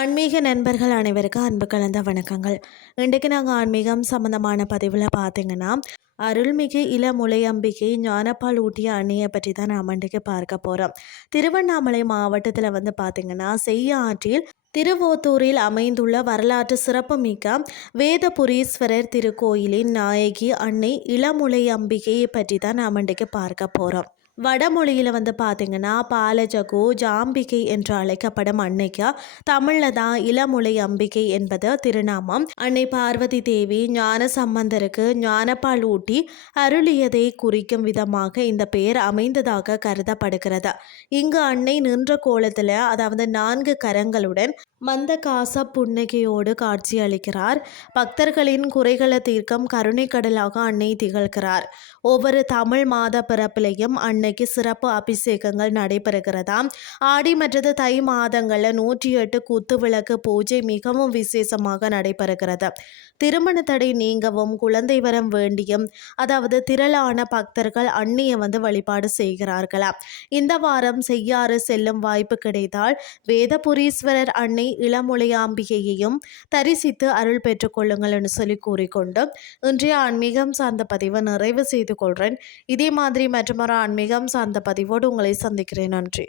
ஆன்மீக நண்பர்கள் அனைவருக்கும் அன்பு கலந்த வணக்கங்கள். இன்றைக்கு நாங்கள் ஆன்மீகம் சம்பந்தமான பதிவில் பார்த்தீங்கன்னா, அருள்மிகு இளமுலையம்பிகை ஞானப்பால் ஊட்டிய அன்னையை பற்றி தான் நாம் இன்றைக்கு பார்க்க போகிறோம். திருவண்ணாமலை மாவட்டத்தில் பார்த்தீங்கன்னா, செய்யாற்றில் திருவோத்தூரில் அமைந்துள்ள வரலாற்று சிறப்புமிக்க வேதபுரீஸ்வரர் திருக்கோயிலின் நாயகி அன்னை இளமுலையம்பிகையை பற்றி தான் நாம் இன்றைக்கு பார்க்க போகிறோம். வடமொழியில் பார்த்தீங்கன்னா பாலஜகு ஜாம்பிகை என்று அழைக்கப்படும் அன்னைக்கு தமிழில் தான் இளமுலை அம்பிகை என்பது திருநாமம். அன்னை பார்வதி தேவி ஞான சம்பந்தருக்கு ஞானப்பால் ஊட்டி அருளியதை குறிக்கும் விதமாக இந்த பெயர் அமைந்ததாக கருதப்படுகிறது. இங்கு அன்னை நின்ற கோலத்தில், அதாவது 4 கரங்களுடன் மந்த காச புன்னகையோடு காட்சி அளிக்கிறார். பக்தர்களின் குறைகளை தீர்க்கும் கருணை கடலாக அன்னை திகழ்கிறார். ஒவ்வொரு தமிழ் மாத பிறப்பிலையும் அன்னைக்கு சிறப்பு அபிஷேகங்கள் நடைபெறுகிறதாம். ஆடி மற்றது தை மாதங்களில் 108 குத்து விளக்கு பூஜை மிகவும் விசேஷமாக நடைபெறுகிறது. திருமண தடை நீங்கவும் குழந்தை வரம் வேண்டியும், அதாவது திரளான பக்தர்கள் அன்னையை வழிபாடு செய்கிறார்களாம். இந்த வாரம் செய்யாறு செல்லும் வாய்ப்பு கிடைத்தால் வேதபுரீஸ்வரர் அன்னை இளமுலையாம்பிகையையும் தரிசித்து அருள் பெற்றுக் கொள்ளுங்கள் என்று சொல்லி கூறிக்கொண்டு இன்றைய ஆன்மீகம் சார்ந்த பதிவை நிறைவு செய்து கொள்கிறேன். இதே மாதிரி மற்றொரு ஆன்மீகம் சார்ந்த பதிவோடு உங்களை சந்திக்கிறேன். நன்றி.